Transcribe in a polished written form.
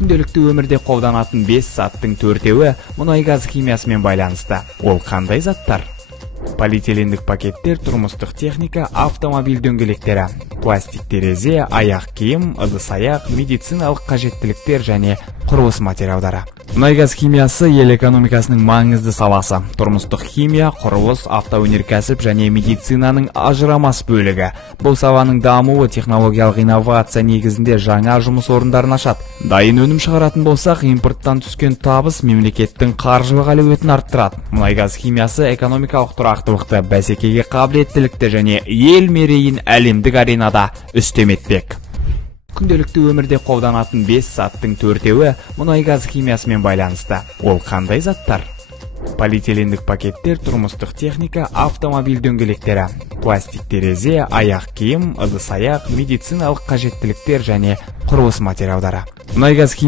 Күнделікті өмірде қолданатын 5 заттың 4-еуі мұнай газ химиясымен байланысты. Ол қандай заттар? Полиэтилендік пакеттер, тұрмыстық техника, автомобиль дөңгелектері, пластик терезе, аяқ киім, ыдыс-аяқ, медициналық қажеттіліктер және құрылыс материалдары. Мұнай газ химиясы ел экономикасының маңызды саласы. Тұрмыстық химия, құрылыс, автоөнеркәсіп және медицинаның ажырамас бөлігі. Бұл саланың дамуы технологиялық инновация негізінде жаңа жұмыс орындарын ашады. Дайын өнім шығаратын болсақ, импорттан түскен табыс мемлекеттің қаржылық әлеуетін арттырады. Мұнай газ химиясы экономикалық тұрақтылықты, бәсекеге қабілеттілікті және ел мерейін әлемдік аренада үстем етпек. Күнделікті өмірде қолданатын 5 заттың 4-еуі мұнай газ химиясымен байланысты. Ол қандай заттар? Полиэтилендік пакеттер, тұрмыстық техника, автомобиль дөңгелектері, пластик терезе, аяқ киім, ыдыс-аяқ, медициналық қажеттіліктер және құрылыс материалдары. Мұнай газ